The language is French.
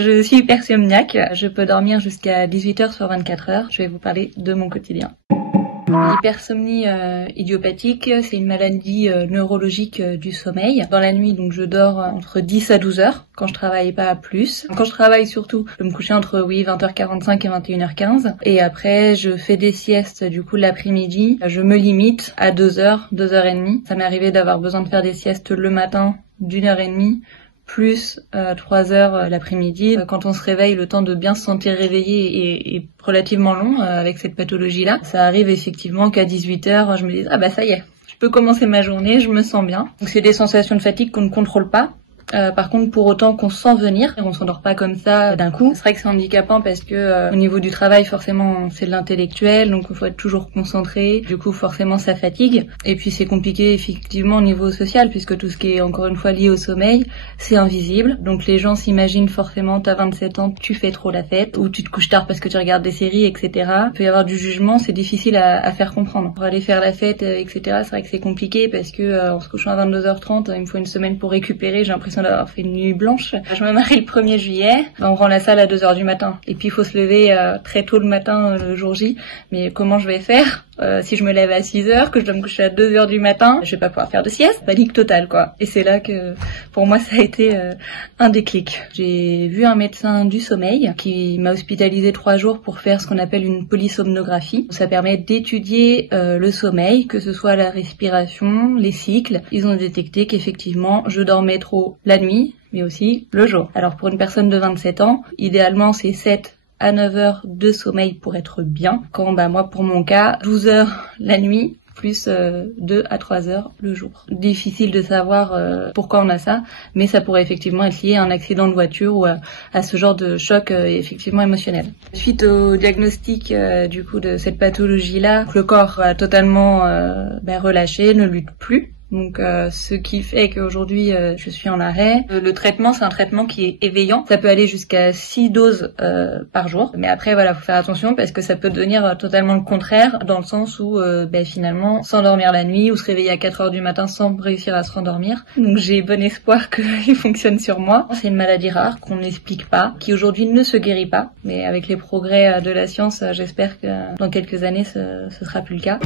Je suis hypersomniaque, je peux dormir jusqu'à 18 heures sur 24 heures. Je vais vous parler de mon quotidien. L'hypersomnie idiopathique, c'est une maladie neurologique du sommeil. Dans la nuit, donc je dors entre 10 à 12 heures, quand je travaille pas plus. Quand je travaille surtout, je peux me coucher entre 20h45 et 21h15. Et après, je fais des siestes du coup l'après-midi. Je me limite à 2 heures, 2 heures et demie. Ça m'est arrivé d'avoir besoin de faire des siestes le matin d'1 heure et demie, plus 3 heures l'après-midi. Quand on se réveille, le temps de bien se sentir réveillé est relativement long avec cette pathologie-là. Ça arrive effectivement qu'à 18 heures, je me dis « Ah bah ça y est, je peux commencer ma journée, je me sens bien ». Donc c'est des sensations de fatigue qu'on ne contrôle pas. Par contre, pour autant qu'on sent venir, on s'endort pas comme ça d'un coup. C'est vrai que c'est handicapant parce que au niveau du travail, forcément, c'est de l'intellectuel, donc il faut être toujours concentré. Du coup, forcément, ça fatigue. Et puis, c'est compliqué effectivement au niveau social, puisque tout ce qui est encore une fois lié au sommeil, c'est invisible. Donc les gens s'imaginent forcément, t'as 27 ans, tu fais trop la fête, ou tu te couches tard parce que tu regardes des séries, etc. Il peut y avoir du jugement, c'est difficile à faire comprendre. Pour aller faire la fête, etc., c'est vrai que c'est compliqué parce que en se couchant à 22h30, il me faut une semaine pour récupérer. J'ai l'impression d'avoir fait une nuit blanche. Je me marie le 1er juillet, on rend la salle à 2h du matin. Et puis il faut se lever très tôt le matin le jour J. Mais comment je vais faire si je me lève à 6h, que je dois me coucher à 2h du matin, je vais pas pouvoir faire de sieste. Panique totale, quoi. Et c'est là que pour moi ça a été un déclic. J'ai vu un médecin du sommeil qui m'a hospitalisé 3 jours pour faire ce qu'on appelle une polysomnographie. Ça permet d'étudier le sommeil, que ce soit la respiration, les cycles. Ils ont détecté qu'effectivement je dormais trop la nuit, mais aussi le jour. Alors pour une personne de 27 ans, idéalement c'est 7 à 9 heures de sommeil pour être bien. Quand moi pour mon cas, 12 heures la nuit, plus 2 à 3 heures le jour. Difficile de savoir pourquoi on a ça, mais ça pourrait effectivement être lié à un accident de voiture ou à ce genre de choc effectivement émotionnel. Suite au diagnostic du coup de cette pathologie-là, le corps a totalement relâché, ne lutte plus. Donc ce qui fait qu'aujourd'hui je suis en arrêt. Le traitement, c'est un traitement qui est éveillant. Ça peut aller jusqu'à 6 doses par jour. Mais après voilà, faut faire attention parce que ça peut devenir totalement le contraire, dans le sens où finalement s'endormir la nuit ou se réveiller à 4 heures du matin sans réussir à se rendormir. Donc j'ai bon espoir qu'il fonctionne sur moi. C'est une maladie rare qu'on n'explique pas, qui aujourd'hui ne se guérit pas. Mais avec les progrès de la science, j'espère que dans quelques années ce sera plus le cas.